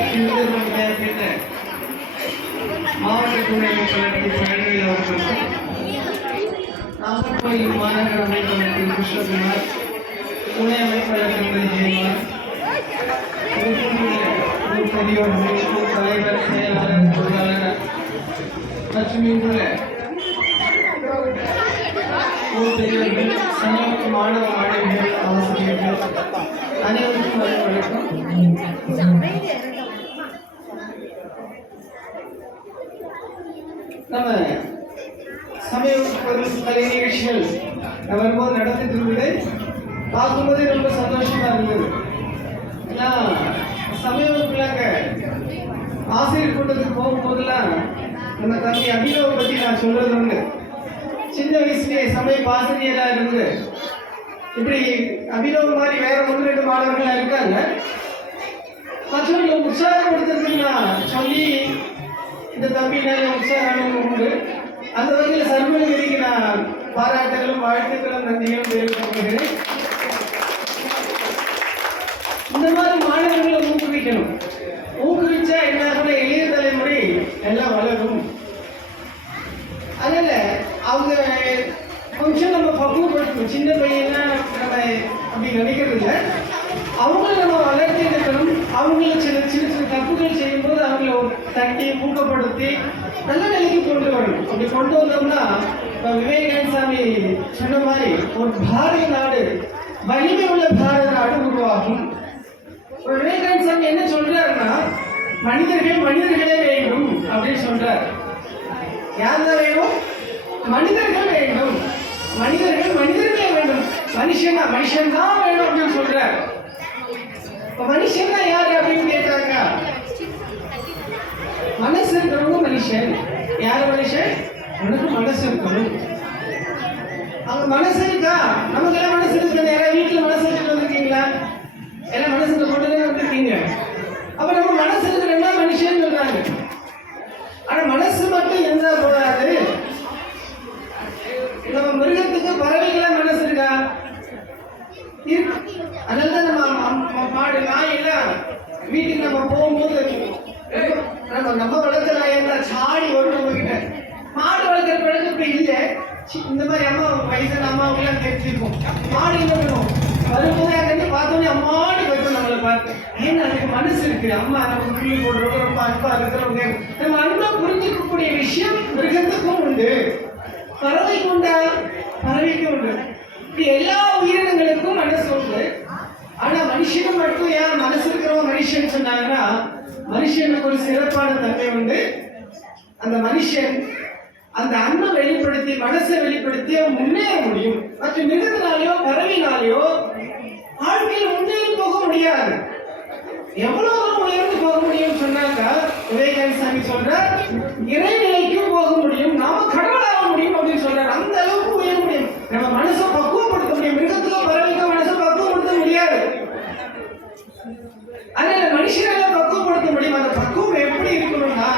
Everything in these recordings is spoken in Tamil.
கேட்ட மாவட்ட துணை அமைப்பாளர் பழனியில் அவர்களுக்கும் நாகர்கோயில் மாநகர அமைப்பாளர் திரு கிருஷ்ணகுமார் துணை அமைப்பாளர் திருமதி ஜெயமார் பெரியோர்கள் தலைவர் செயலாளர் பொருளாளர் மற்றும் இங்குள்ள ஊர் பெரியவர்கள் சமூக மாணவ மாணவிகள் ஆசிரியர்கள் அனைவருக்கும் வணக்கம் நம்ம சமய பொருள் கலை நிகழ்ச்சிகள் வரும்போது நடந்துட்டு இருந்தது. பார்க்கும்போதே ரொம்ப சந்தோஷமா இருந்தது. ஏன்னா சமய வகுப்புலாங்க ஆசிரியர் கூட்டத்துக்கு போகும்போதெல்லாம் நம்ம தம்பி அபினவை பற்றி நான் சொல்றது உண்டு. சின்ன வயசுலேயே சமய ஆசிரியராக இருந்து இப்படி அபினவ் மாதிரி வேற ஒன்று ரெண்டு மாணவர்களாக இருக்காங்க. மற்றவர்களை உற்சாகப்படுத்துறதுக்கு நான் சொல்லி இந்த தம்பி நிறைய உற்சாகம் உண்டு அந்த வகையில் சர்வநிதிக்கு நான் பாராட்டுகளும் வாழ்த்துக்களும் நன்றிகளும் தெரிவித்துக்கொள்கிறேன் இந்த மாதிரி மாணவர்களை ஊக்குவிக்கணும். ஊக்குவிச்சா என்ன கூட இளைய தலைமுறை எல்லாம் வளரும். அதனால அவங்க கொஞ்சம் நம்ம பக்குவப்படுத்தணும். சின்ன பையனா நம்ம அப்படி நினைக்கிறது இல்லை அவங்கள நம்ம வளர்த்தி இருக்கணும் அவங்கள சில சிறு சின்ன தப்புகள் செய்யும்போது அவங்கள ஒரு தட்டி ஊக்கப்படுத்தி நல்ல நிலைக்கு கொண்டு வரணும். அப்படி கொண்டு வந்தோம்னா இப்போ விவேகன் சாமி சொன்ன மாதிரி ஒரு பாரத நாடு வலிமை உள்ள பாரத நாடு உருவாகும். விவேகன் சாமி என்ன சொல்றாருன்னா மனிதர்கள் மனிதர்களே வேண்டும் அப்படின்னு சொல்றாரு. யார் தான் வேணும்? மனிதர்கள் வேண்டும். மனிதர்கள் மனிதர்களே வேண்டும். மனுஷனா மனுஷன் தான் வேணும் அப்படின்னு சொல்றாரு. மனுஷன்னா யாரு அப்படின்னு கேட்டாங்க மனசு இருக்கிறவங்க மனுஷன். யார் மனுஷன்? உனக்கு மனசு இருக்கணும். அவங்க மனசு இருக்கா? நமக்கு எல்லாம் மனசு இருக்கு யாராவது வீட்டுல மனசு வச்சுட்டு வந்திருக்கீங்களா? எல்லாம் மனசுல கொண்டுதான் வந்திருக்கீங்க. அப்ப நம்ம மனசு இருக்கிறவங்க மனுஷன் சொல்றாங்க. ஆனா மனசு மட்டும் இருந்தா போதாது. நம்ம மிருகத்துக்கு பறவைகளை இருக்கு அதனால தான் நம்ம அம்- அம்- மாடு நாய் எல்லாம் வீட்டுக்கு நம்ம போகும்போது நம்ம நம்ம வளர்த்த நாய் என்ன சாடி வரும் நம்ம மாடு வளர்க்குற பழக்கம் இப்ப இல்லை. சி- இந்த மாதிரி அம்மா வயசான அம்மாவுக்கு எல்லாம் தெரிஞ்சிருக்கும். மாடு என்ன பண்ணும்? வரும்போது அங்கிருந்து பார்த்தோன்னே அம்மாடி போய்க்கும் நம்மளை பார்த்து. ஏன்னா அதுக்கு மனசு இருக்கு அம்மா நமக்கு புள்ளி போடுறவங்க ரொம்ப அன்பா இருக்கிறவங்க நம்ம அன்பா புரிஞ்சுக்கக்கூடிய விஷயம் மிருகத்துக்கும் உண்டு. பறவைக்கு உண்டா? பறவைக்கும் உண்டு. இப்படி எல்லா உயிரினங்களுக்கும் மனசு உண்டு. ஆனா மனுஷனும் மட்டும் ஏன் மனசு இருக்கிறவங்க மனுஷன் சொன்னாங்கன்னா மனுஷனுக்கு ஒரு சிறப்பான தன்மை உண்டு. அந்த மனுஷன் அந்த அன்பை வெளிப்படுத்தி மனசை வெளிப்படுத்தி அவன் முன்னேற முடியும். மற்ற மிருகத்தினாலேயோ பறவையினாலேயோ வாழ்க்கையில் முன்னேறி போக முடியாது. எவ்வளவு தூரம் உயர்ந்து போக முடியும் சொன்னாக்கா விவேகானந்த சாமி சொல்றார் இறைநிலைக்கும் போக முடியும் நாம கடவுளாக முடியும் அப்படின்னு சொல்றார். அந்த அளவுக்கு உயர முடியும். நம்ம மனசை பக்குவப்படுத்த முடியும் மிருகத்துக்கோ பறவைக்கோ மனசை பக்குவப்படுத்த முடியாது அதனால மனுஷனால பக்குவப்படுத்த முடியும் அந்த பக்குவம் எப்படி இருக்கணும்னா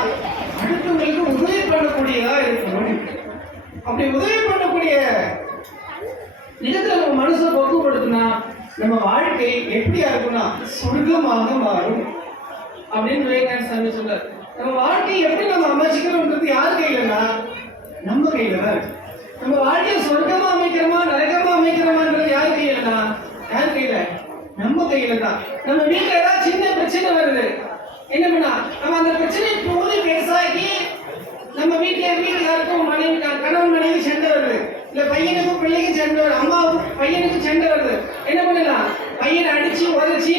அடுத்தவங்களுக்கு உதவி பண்ணக்கூடியதா இருக்கணும். அப்படி உதவி பண்ணக்கூடிய விதத்துல நம்ம மனசை பக்குவப்படுத்தினா நம்ம வாழ்க்கை எப்படியா இருக்கும்னா சொர்க்கமாக மாறும். அப்படின்னு விவேகானந்த சாமி சொல்றாரு. நம்ம வாழ்க்கையை எப்படி நம்ம அமைச்சிக்கிறோம்ன்றது யார் கையிலன்னா நம்ம கையில தான் இருக்கு. நம்ம வாழ்க்கையை சொர்க்கமா அமைக்கிறோமா நரகமா அமைக்கிறோமான்றது யார் கையிலன்னா யார் கையில? நம்ம கையில தான் நம்ம வீட்டுல ஏதாவது சின்ன பிரச்சனை வருது. என்ன பண்ணா? நம்ம அந்த பிரச்சனையை போது பெருசாக்கி நம்ம வீட்டுல வீட்டுக்காருக்கும் மனைவி கணவன் மனைவி சண்டை வருது. இல்ல பையனுக்கும் பிள்ளைக்கும் சண்டை வருது. அம்மாவுக்கும் பையனுக்கும் சண்டை வருது. என்ன பண்ணலாம் பையனை அடிச்சு உதச்சி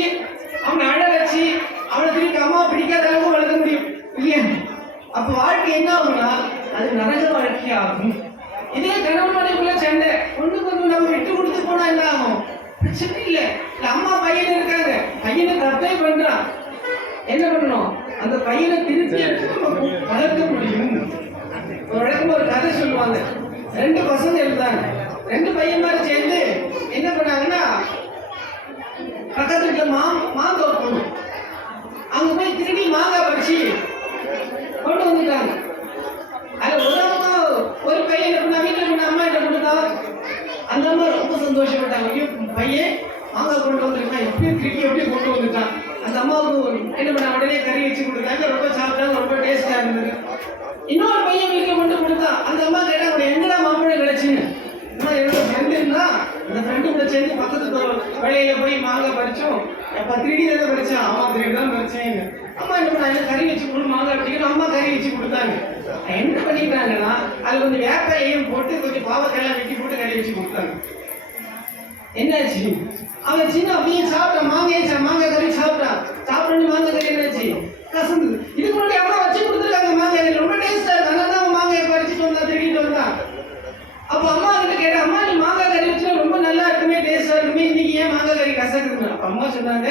அவனை அழ வச்சு அவனை திருப்பி அம்மா பிடிக்காத அளவுக்கு வளர்க்க முடியும். இல்லையா? அப்ப வாழ்க்கை என்ன ஆகும்னா அது நரக வாழ்க்கையாகும். இதே கணவன் மனைவிக்குள்ள சண்டை. ஒண்ணு கொஞ்சம் நம்ம விட்டு கொடுத்து போனா என்ன ஆகும்? பிரச்சனை இல்ல. அம்மா பையன் இருக்காங்க. பையனை தப்பே பண்றான் என்ன பண்ணணும்? அந்த பையனை திருப்பி எடுத்து நம்ம வளர்க்க முடியும். ஒரு இடத்துல ஒரு கதை சொல்லுவாங்க. ரெண்டு பசங்க இருந்தாங்க. ரெண்டு பையன் மாதிரி சேர்ந்து என்ன பண்ணாங்கன்னா பக்கத்து வீட்டுல மா மாங்காய் போகணும் அங்க போய் திருடி மாங்காய் பறிச்சு கொண்டு வந்துட்டாங்க. அது ஒரு அம்மா ஒரு பையன் என்ன பண்ணா வீட்டில் பண்ண அம்மா என்ன கொடுத்தா அந்த அம்மா ரொம்ப சந்தோஷப்பட்டாங்க. ஐயோ பையன் மாங்காய் கொண்டு வந்திருக்கான். எப்படி திருப்பி எப்படி கொண்டு வந்துட்டான் அந்த அம்மாவுக்கு என்ன பண்ண உடனே கறி வச்சு கொடுத்தாங்க. ரொம்ப சாப்பிட்டாங்க. ரொம்ப டேஸ்டா இருந்தது. இன்னொரு பையன் வீட்டுல கொண்டு கொடுத்தான். அந்த அம்மா கேட்டா அவன் எங்கடா மாம்பழம் கிடைச்சுன்னு? அம்மா என்னோட ஃப்ரெண்டு அந்த ஃப்ரெண்டு கூட சேர்ந்து பக்கத்துக்கு ஒரு வழியில போய் மாங்காய் பறிச்சோம். அப்ப திருடி தானே பறிச்சான். அம்மா திருடி தான் பறிச்சேன் அம்மா என்ன பண்ணாங்க கறி வச்சு கொடு மாங்காய் அப்படிங்கிற அம்மா கறி வச்சு கொடுத்தாங்க. என்ன பண்ணிட்டாங்கன்னா அது கொஞ்சம் வேப்பாயையும் போட்டு கொஞ்சம் பாவக்காயெல்லாம் வெட்டி போட்டு கறி வச்சு கொடுத்தாங்க. என்னாச்சு? அவன் சின்ன பையன் சாப்பிட்டான் மாங்காய் மாங்காய் கறி சாப்பிட்டான் சாப்பிட்டு மாங்காய் கறி என்னாச்சு? கசந்தது இதுக்கு முன்னாடி அம்மா வச்சு கொடுத்துருக்காங்க மாங்காய் கறி. ரொம்ப டேஸ்டா இருக்கு. அதனால தான் மாங்காய் பறிச்சுட்டு வந்தான் திருடிட்டு வந்தான் அப்போ அம்மா கிட்ட கேட்டேன் அம்மா நீ மாங்காய் கறி வச்சா ரொம்ப நல்லா இருக்குமே டேஸ்டா இருக்குமே. இன்னைக்கு ஏன் மாங்காய் கறி கசக்குதுன்னு? அப்ப அம்மா சொன்னாங்க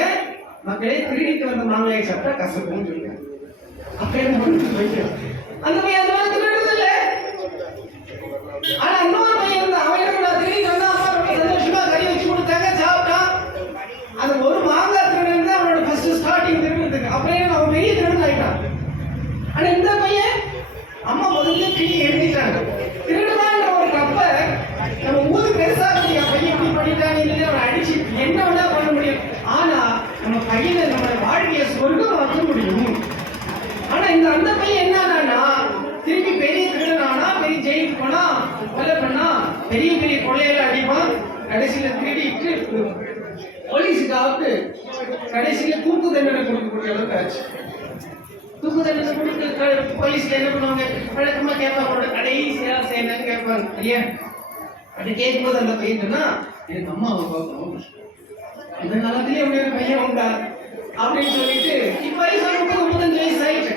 மக்களே திருடிட்டு வந்த மாங்காய் சாப்பிட்டா கசக்கும்னு சொல்லுங்க அப்ப என்ன பண்ணுறது பையன் அந்த பையன் அந்த மாதிரி திருடுறது இல்லை ஆனா இன்னொரு பையன் இருந்தான் அவன் என்ன பண்ணா திருடி வந்தா அம்மா ரொம்ப சந்தோஷமா கறி வச்சு கொடுத்தாங்க சாப்பிட்டான் அது ஒரு மாங்காய் திருடன் தான் அவனோட ஃபர்ஸ்ட் ஸ்டார்டிங் திருடுறதுக்கு அப்புறம் அவன் பெரிய திருடன் ஆயிட்டான் ஆனா இந்த பையன் அம்மா முதல்ல கிளி எழுதிட்டாங்க திருடுவான்ற ஒரு கப்ப நம்ம ஊரு பெருசா இருக்கு என் பையன் இப்படி பண்ணிட்டான்னு சொல்லி அவனை அடிச்சு என்ன வேணா பண்ண முடியும் ஆனா நம்ம பையனை நம்ம வாழ்க்கையை சொர்க்கமாக்க முடியும் ஆனா இந்த அந்த பையன் என்னன்னா திருப்பி பெரிய திருடனானா பெரிய ஜெயிலுக்கு போனா கொலை பண்ணா பெரிய பெரிய கொலையில அடிப்பான் கடைசியில திருடிட்டு போலீஸுக்கு ஆப்பு கடைசியில தூக்கு தண்டனை கொடுக்கக்கூடிய அளவுக்கு ஆச்சு. தூக்கு தண்டனை கொடுத்து போலீஸ்ல என்ன பண்ணுவாங்க? வழக்கமா கேட்பாங்க அவரோட கடைசியா செய்யணும்னு கேட்பாங்க ஐயா அப்படி கேட்கும்போது அந்த பையன் சொன்னா எனக்கு அம்மாவை பார்க்கணும் அந்த காலத்திலேயே அப்படி ஒரு பையன் உண்டா அப்படின்னு சொல்லிட்டு இப்ப வயசு முப்பது முப்பத்தஞ்சு வயசு ஆயிடுச்சு.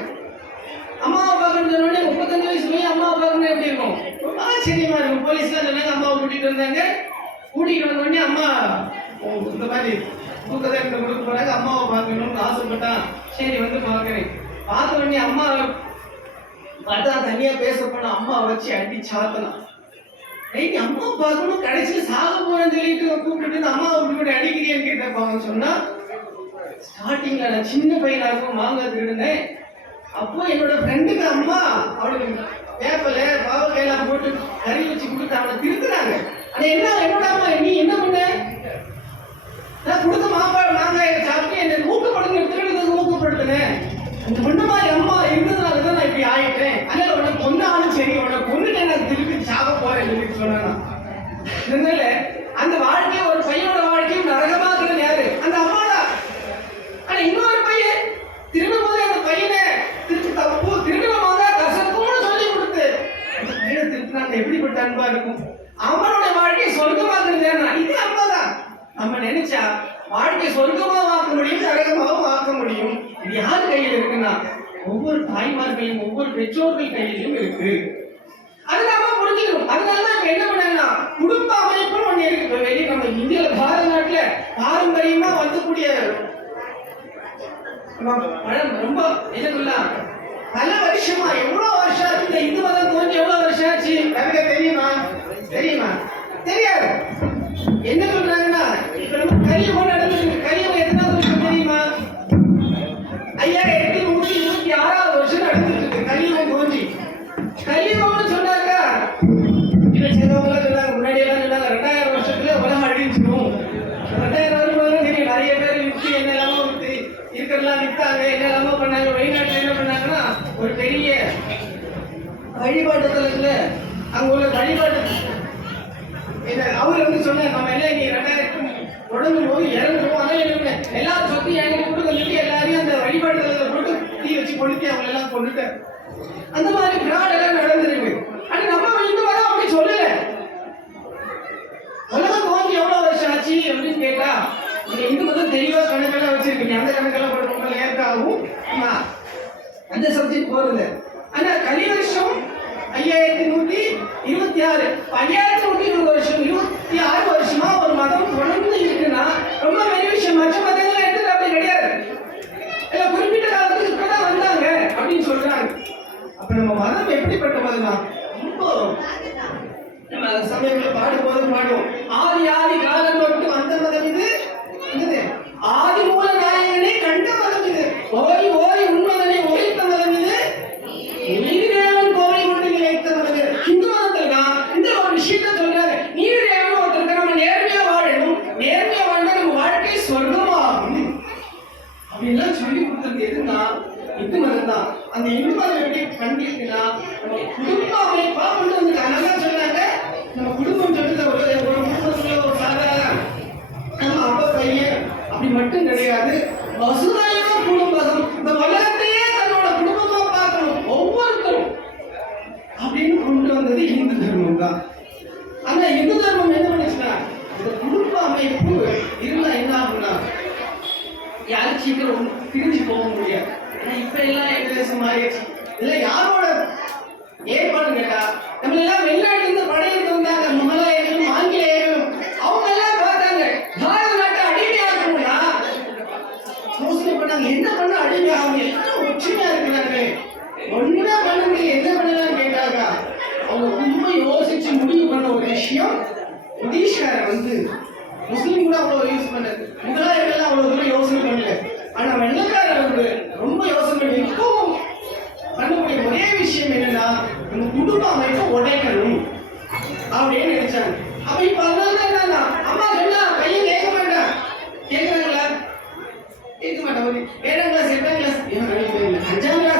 அம்மாவை பார்க்கணும் சொன்னோடனே முப்பத்தஞ்சு வயசு போய் அம்மா பார்க்கணும் எப்படி இருக்கும்? ரொம்ப ஆச்சரியமா இருக்கும் போலீஸ்லாம் சொன்னாங்க அம்மாவை கூட்டிட்டு வந்தாங்க. கூட்டிட்டு வந்த உடனே அம்மா ஓ, இந்த மாதிரி தூக்கத்தை கொடுக்க போறாங்க அம்மாவை பார்க்கணும்னு ஆசைப்பட்டான் சரி வந்து பார்க்கறேன். பார்த்த உடனே அம்மா பார்த்தா தனியா பேச போனா அம்மா வச்சு அடி சாத்தலாம் நைட்டு அம்மா பார்க்கணும் கடைசியில் சாக போறேன்னு சொல்லிட்டு கூப்பிட்டு அம்மா அம்மாவை இப்படி அடிக்கிறியான்னு கேட்டப்பாங்க சொன்னா ஸ்டார்டிங்ல நான் சின்ன பையனா இருக்கும் மாங்காய் திருடுனேன். அப்போ என்னோட ஃப்ரெண்டுக்கு அம்மா அவளுக்கு வேப்பல பாவக்காயெல்லாம் போட்டு கறி வச்சு கொடுத்து அவனை திருத்துறாங்க உங்களுக்கு அந்த சப்ஜெக்ட் போறது ஆனா கலி வருஷம் ஐயாயிரத்தி நூத்தி இருபத்தி ஆறு. ஐயாயிரத்தி நூத்தி இருபது வருஷம் இருபத்தி ஆறு வருஷமா ஒரு மதம் தொடர்ந்து இருக்குன்னா ரொம்ப பெரிய விஷயம். மற்ற மதங்கள் எடுத்து அப்படி கிடையாது. இல்ல குறிப்பிட்ட காலத்துக்கு இப்பதான் வந்தாங்க அப்படின்னு சொல்றாங்க. அப்ப நம்ம மதம் எப்படிப்பட்ட மதமா ரொம்ப நம்ம சமயங்களை பாடும்போது பாடுவோம். ஆதி ஆதி காலம் மட்டும் வந்த மதம் இது. என்னது? ஆதி மூல நாயகனே கண்டு மதம் ஓய் ஓய் உண்மதனை உழைத்த மதம் இது. நீதிதேவன் கோரி கொண்டு நிலைத்த மதம் இது. இந்து மதத்துல தான் இந்த ஒரு விஷயத்த சொல்றாரு. நீதிதேவன் ஒருத்தருக்கு நம்ம நேர்மையா வாழணும். நேர்மையா வாழ்ந்தா நம்ம வாழ்க்கை சொர்க்கமாகும். அப்படின்லாம் சொல்லி கொடுத்தது எதுனா இந்து மதம் தான். அந்த இந்து மதம் எப்படி கண்டிருக்குன்னா குடும்ப அமைப்பா கொண்டு வந்து அழகா சொன்னாங்க. சேர்த்து உடைக்கணும் அப்படின்னு நினைச்சாங்க. அப்ப இப்ப அதனால அம்மா சொன்னா கையை கேட்க மாட்டேன் கேட்கிறாங்களா கேட்க மாட்டேன் வேணாங்களா செட்டாங்களா ஏன்னா அஞ்சாங்களா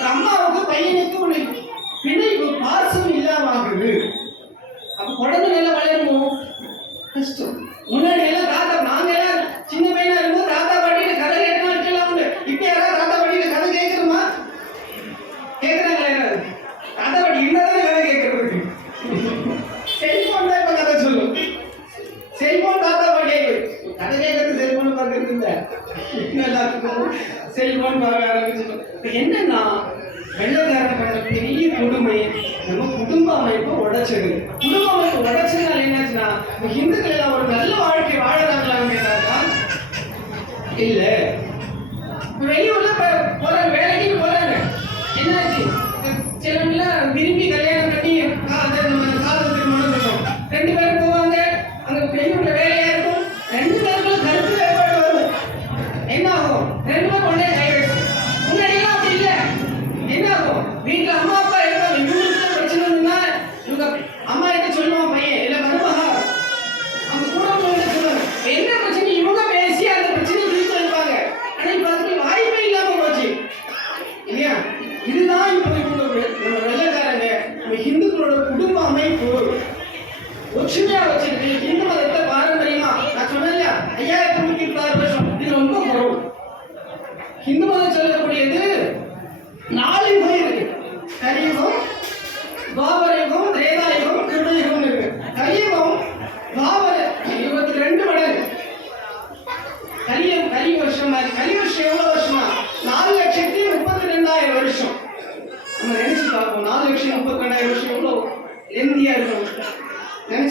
அம்மாவுக்கு பையனுக்கு உள்ள பிணைப்பு பாசம் இல்லாம ஆகுது. அப்ப குழந்தை நல்லா வளரணும் கஷ்டம்.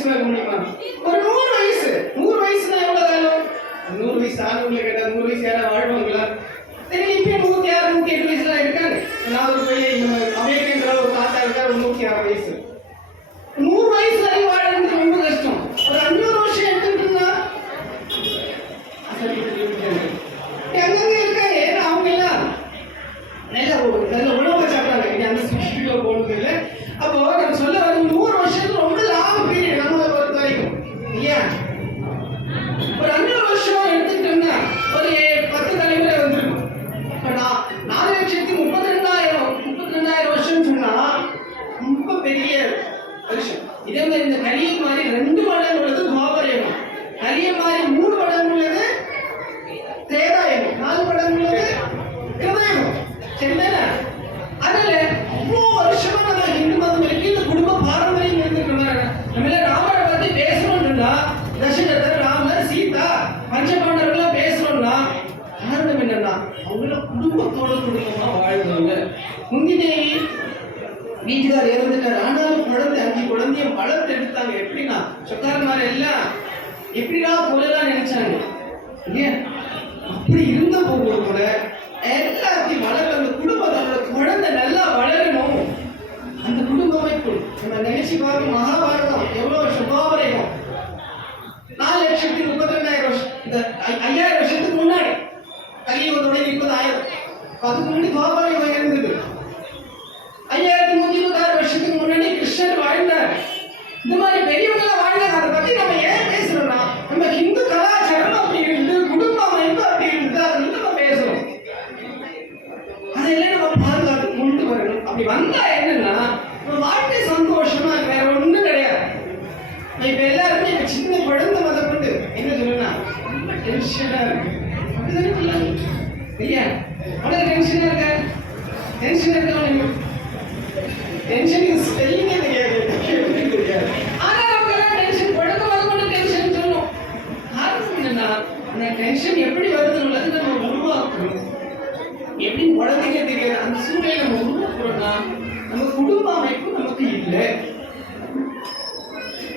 வயசுல முடிக்கலாம் ஒரு நூறு வயசு. நூறு வயசுனா எவ்வளவு காலம்? நூறு வயசு ஆளுங்களை கேட்டா நூறு வயசு யாரா வாழ்வாங்களா? சரி இப்பயும் நூத்தி ஆறு நூத்தி எட்டு வயசுல இருக்காங்க. நான் ஒரு பெரிய அமெரிக்கன்ற ஒரு தாத்தா இருக்காரு நூத்தி ஆறு வயசு. நூறு வயசு வரை வாழ்றது ரொம்ப கஷ்டம். ரொம்ப டென்ஷனா இருக்கு அப்படிதானே பிள்ளைங்க? இல்லையா அவ்வளவு டென்ஷனா இருக்க டென்ஷன் டென்ஷனுக்கு ஸ்பெல்லிங்கே தெரியாது எப்படி தெரியாது ஆனா நமக்கு எல்லாம் டென்ஷன் குழந்தை முதற்கொண்டு டென்ஷன் சொல்லணும் காரணம் என்னன்னா அந்த டென்ஷன் எப்படி வருதுன்னு நம்ம உருவாக்கணும் எப்படி குழந்தைங்க தெரியாது அந்த சூழ்நிலை நம்ம உருவாக்குறோம்னா நம்ம குடும்ப அமைப்பு நமக்கு இல்லை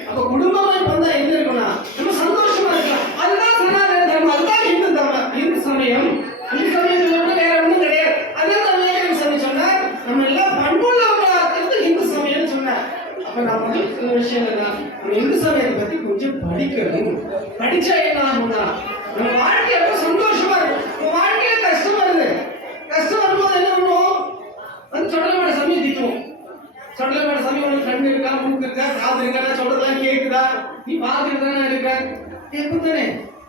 அப்ப குடும்ப அமைப்பு வந்தா என்ன இருக்கும்னா நம்ம சந்தோஷமா இருக்கலாம் அதுதான் சனாதன தர்மம் அதுதான் இந்து தர்மம் இந்து சமயம் இந்து சமயத்துல கூட வேற ஒண்ணும் கிடையாது அதான் தமிழக சமயம் சொன்னார் நம்ம எல்லாம் பண்புள்ளவங்களா இருக்கிறது இந்து சமயம்னு சொன்னார் அப்ப நான் முதல் சொன்ன விஷயம் என்னன்னா நம்ம இந்து சமயத்தை பத்தி கொஞ்சம் படிக்கணும் படிச்சா என்ன ஆகும்னா நம்ம வாழ்க்கை ரொம்ப சந்தோஷமா இருக்கும். நம்ம வாழ்க்கையில கஷ்டம் வருது. கஷ்டம் வரும்போது என்ன பண்ணுவோம்? வந்து தொடர்பான சமயம் திட்டுவோம். சொல்லமான சமயம் உனக்கு கண்ணு இருக்கா மூக்கு இருக்கா காது இருக்கா நான் சொல்றதெல்லாம் கேட்குதா நீ பாத்துட்டு தானே இருக்க? கேட்கும் தானே.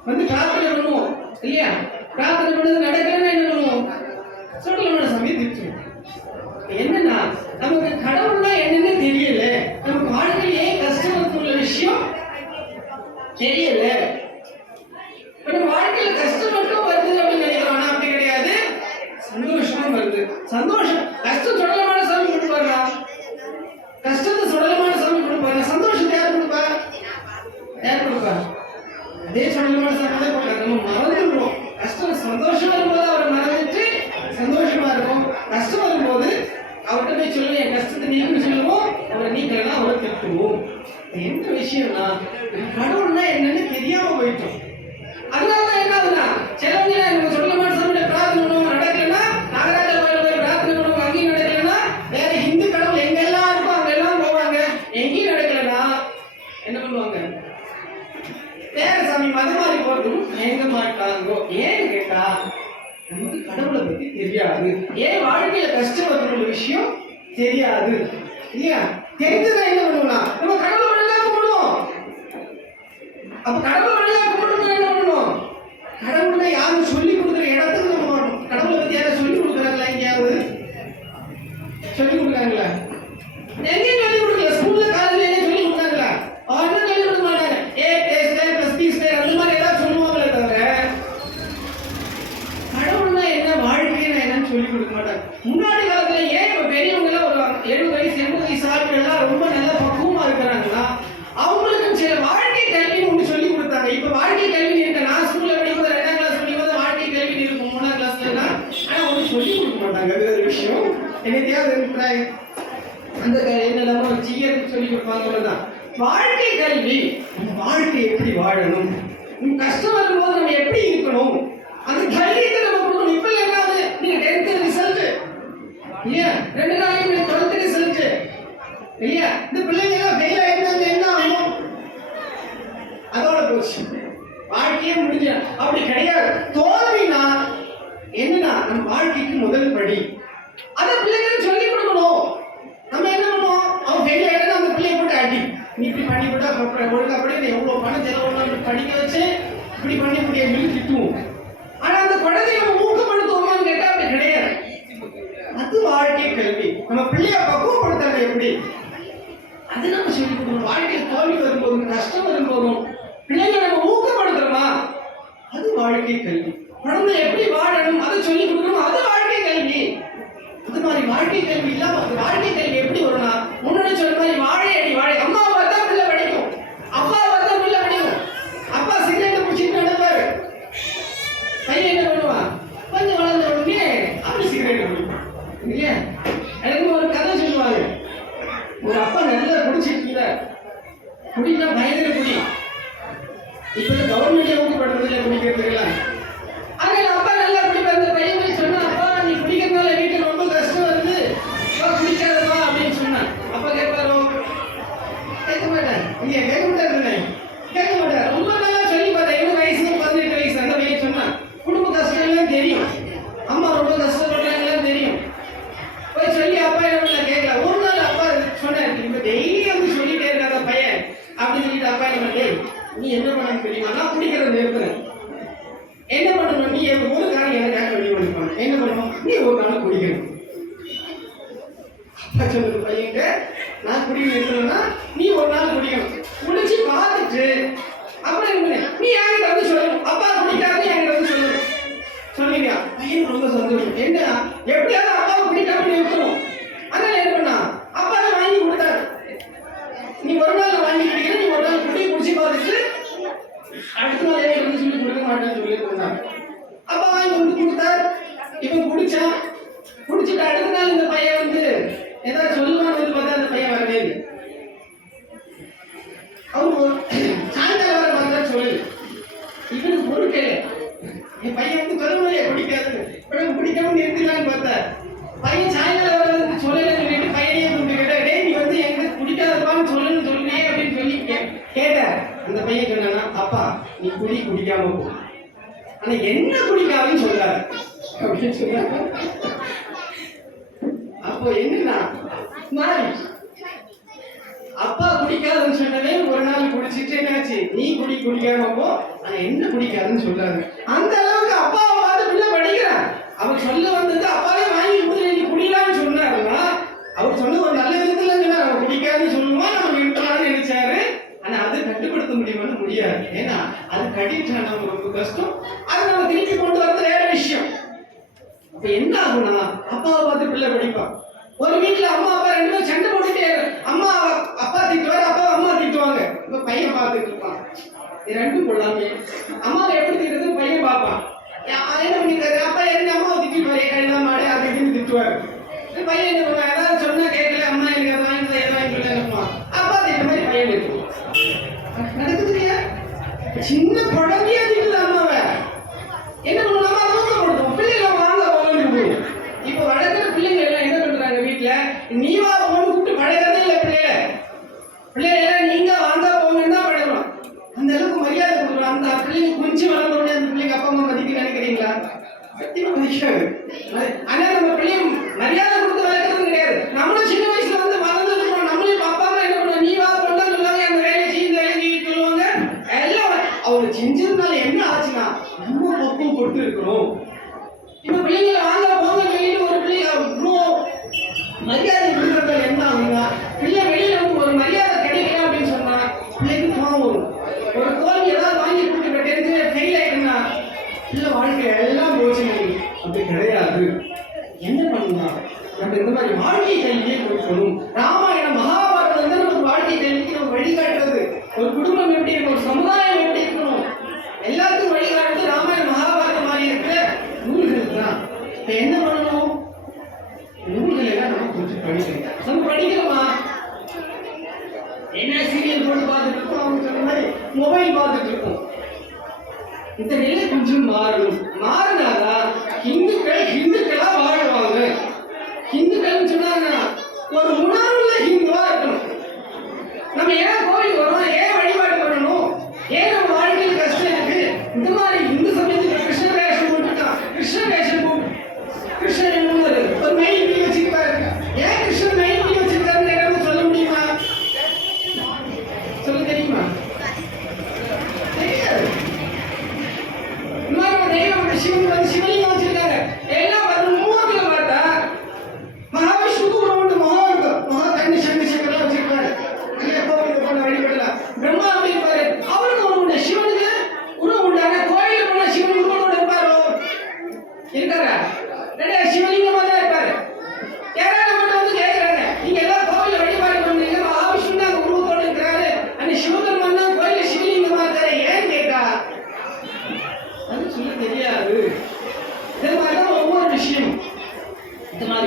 வந்து பிரார்த்தனை பண்ணுவோம். இல்லையா? பிரார்த்தனை பண்ணது நடக்கிறேன்னா என்ன பண்ணுவோம்? சொல்லமான சமயம் திட்டுவோம். என்னன்னா நமக்கு கடவுள்னா என்னன்னு தெரியல. நமக்கு வாழ்க்கையில் கஷ்டம் உள்ள விஷயம் தெரியல. நம்ம வாழ்க்கையில கஷ்டம் மட்டும் வருது அப்படின்னு நினைக்கிறோம் அப்படி கிடையாது. சந்தோஷமும் வருது. சந்தோஷம். கஷ்டம் சுடலமான சாமி கொடுப்பாரா கஷ்டத்தை சுடலமான சாமி கொடுப்பாரு சந்தோஷத்தை யார் கொடுப்பா? யார் கொடுப்பா? அதே சுடலமான சாமி தான் கொடுப்பாரு நம்ம மறந்துடுவோம். கஷ்டம் சந்தோஷம் வரும்போது அவரை மறந்துட்டு சந்தோஷமா இருக்கும் கஷ்டம் வரும்போது அவர்கிட்ட போய் சொல்லி என் கஷ்டத்தை நீக்கணும் சொல்லுவோம் அவரை நீக்கலாம் அவரை எந்த என்ன விஷயம்னா கடவுள்னா என்னன்னு தெரியாம போயிட்டோம். அதனால தான் என்ன ஆகுதுன்னா சிலவங்க நம்ம சொல்லமான சாமியில பிரார்த்தனை பண்ணுவோம் நடக்கலன்னா நாகராஜ கோயில் போய் பிரார்த்தனை பண்ணுவோம் அங்கேயும் நடக்கலன்னா வேற இந்து கடவுள் எங்கெல்லாம் இருக்கோ அங்கெல்லாம் போவாங்க. எங்கேயும் நடக்கலன்னா என்ன பண்ணுவாங்க? வேற சாமி மதம் மாறி போறதும் எங்க மாட்டாங்கோ. ஏன்னு கேட்டா நமக்கு கடவுளை பத்தி தெரியாது. ஏன் வாழ்க்கையில கஷ்டப்படுற விஷயம் தெரியாது. இல்லையா? தெரிஞ்சதா என்ன பண்ணுவோம்னா நம்ம கடவுளை வழியா கும்பிடுவோம் அப்ப கடவுள் வழியா கும்பிடுறது என்ன பண்ணணும்? கடவுளை யாரும் சொல்லி கொடுக்குற இடத்துக்கு நம்ம வரணும். கடவுளை பத்தி யாரும் சொல்லி கொடுக்குறாங்களா எங்கேயாவது? சொல்லி கொடுக்குறாங்களா? எங்கேயும் சொல்லி கொடுக்கல. ஸ்கூல்ல காலேஜ்ல எங்கேயும் சொல்லி கொடுத்தாங்களா அவரும் சொல்லி கொடுக்க மாட்டாங்க. ஏ டேஸ்ட் பிளஸ் பி அந்த மாதிரி ஏதாவது சொல்லுவாங்களே தவிர கடவுள்னா என்ன வாழ்க்கைன்னா என்னன்னு சொல்லி கொடுக்க மாட்டாங்க. முன்னாடி காலத்துல ஏன் இப்ப பெரியவங்க எல்லாம் எழுபது வயசு எண்பது வயசு ஆட்கள் ரொம்ப நல்லா பக்குவமா இருக்கிறாங்கன்னா அவங்களுக்கு சில வாழ்க்கை கல்வின்னு ஒண்ணு சொல்லி கொடுத்தாங்க இப்ப வாழ்க்கை கல்வி இருக்க நான் ஸ்கூல்ல படிக்கும்போது ரெண்டாம் கிளாஸ் படிக்கும்போது வாழ்க்கை கல்வி இருக்கும் மூணாம் கிளாஸ்ல எல்லாம் ஆனா ஒண்ணு சொல்லி கொடுக்க மாட்டாங்க அது ஒரு விஷயம் என்னத்தையாவது அபிப்பிராயம் அந்த க- என்னெல்லாமோ ஜிஎருக்கு தான் வாழ்க்கை கல்வி நம்ம வாழ்க்கை எப்படி வாழணும்? கஷ்டம் வரும்போது நம்ம எப்படி இருக்கணும்? அந்த தைரியத்தை நம்ம கொடுக்கணும் இப்ப என்னாவது நீங்க டென்த் ரிசல்ட் இல்லையா ரெண்டு நாளைக்கு நீங்க டுவெல்த் ரிசல்ட் இல்லையா இந்த பிள்ளைங்க எல்லாம் ஃபெயில் ஆயிருந்தாங்க என்ன ஆகும் அதோட போச்சு வாழ்க்கையே முடிஞ்ச அப்படி கிடையாது தோல்வினா என்னன்னா நம்ம வாழ்க்கைக்கு முதல் படி அதை பிள்ளைங்களுக்கு சொல்லி கொடுக்கணும் நம்ம என்ன பண்ணுவோம் அவன் ஃபெயில் ஆயிட்டா அந்த பிள்ளைய போட்டு அடி நீ இப்படி பண்ணி போட்டா அப்புறம் ஒழுங்கா படி நீ எவ்வளவு பணம் செலவு படிக்க வச்சு இப்படி பண்ணி இப்படி எங்களுக்கு திட்டுவோம். ஆனா அந்த குழந்தைய நம்ம ஊக்கப்படுத்துவோமான்னு கேட்டா அப்படி கிடையாது. அது வாழ்க்கை கல்வி. நம்ம பிள்ளைய பக்குவப்படுத்துறது எப்படி? அது நம்ம சொல்லி கொடுக்கணும். வாழ்க்கையில் தோல்வி வரும்போது கஷ்டம் வரும்போதும் பிள்ளைங்களை நம்ம ஊக்கப்படுத்துறோமா? அது வாழ்க்கை கல்வி. Bien. ¿eh? ஏதாவது சொல்லுவான்னு பார்த்தா அந்த பையன் திருப்பி கொண்டு வரது வேற விஷயம். அப்ப என்ன ஆகும்னா அப்பாவை பார்த்து பிள்ளை படிப்பான். ஒரு வீட்டுல அம்மா அப்பா ரெண்டு பேரும் சண்டை போட்டுட்டே அம்மா அப்பா திட்டுவாரு அப்பா அம்மா திட்டுவாங்க. இப்ப பையன் பார்த்துட்டு இருப்பான். ரெண்டும் கொள்ளாமே அம்மாவை எப்படி திட்டுறது பையன் பார்ப்பான். என்ன பண்ணிருக்காரு அப்பா என்ன அம்மாவை திட்டிருப்பாரு கழுதான் மாடு அது இதுன்னு திட்டுவாரு. பையன் என்ன பண்ணா ஏதாவது சொன்னா கேட்கல அம்மா எனக்கு அதை வாங்கி எதை வாங்கிக்கலாம்மா அப்பா திட்ட மாதிரி பையன் இருக்கும் நடக்குது இல்லையா? சின்ன குழந்தைய செஞ்சிருந்தாலும் என்ன ஆச்சுன்னா நம்ம பக்கம் கொடுத்துருக்கணும் ஒரு உணர்வுள்ள ஹிந்துவா இருக்கணும். நம்ம ஏன்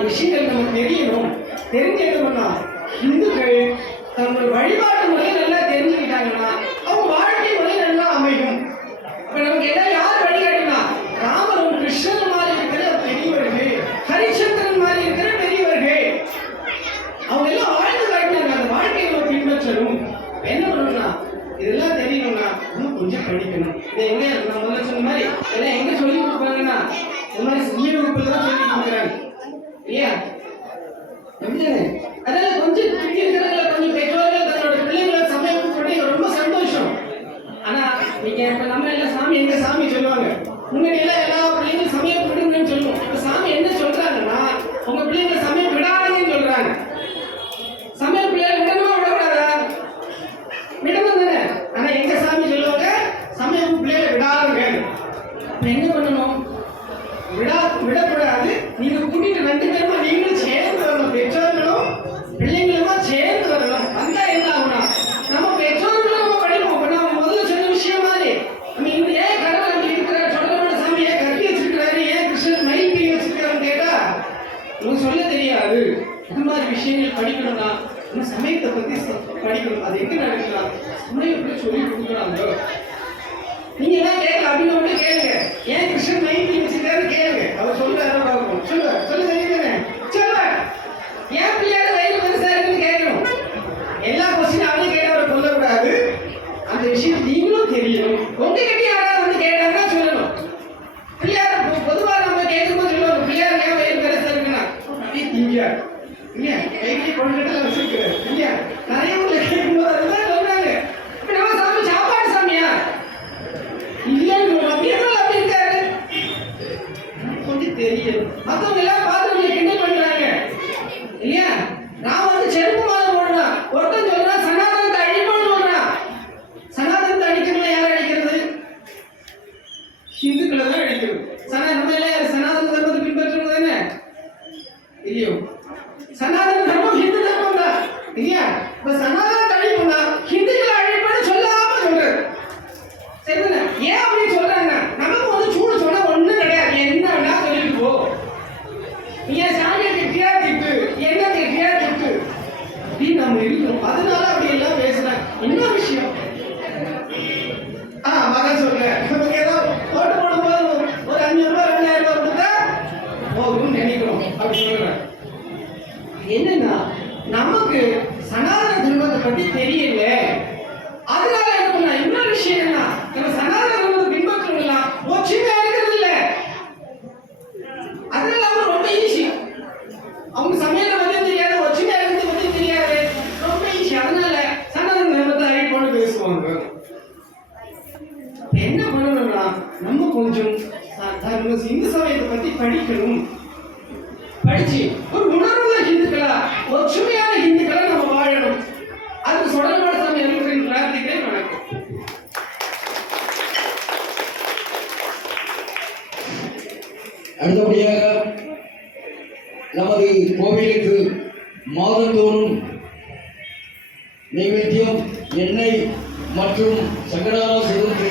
விஷயங்கள் நம்ம தெரியணும் தெரிஞ்சதுன்னா பிள்ளைகளை விடாத வேணும் என்ன பண்ணணும்? விடா விட வச்சிருக்கிறேன். இல்லையா? நிறைய அப்படி என்னன்னா நமக்கு சனாதன தர்மத்தை பத்தி தெரியல. அதனால என்ன பண்ண இன்னொரு விஷயம் என்ன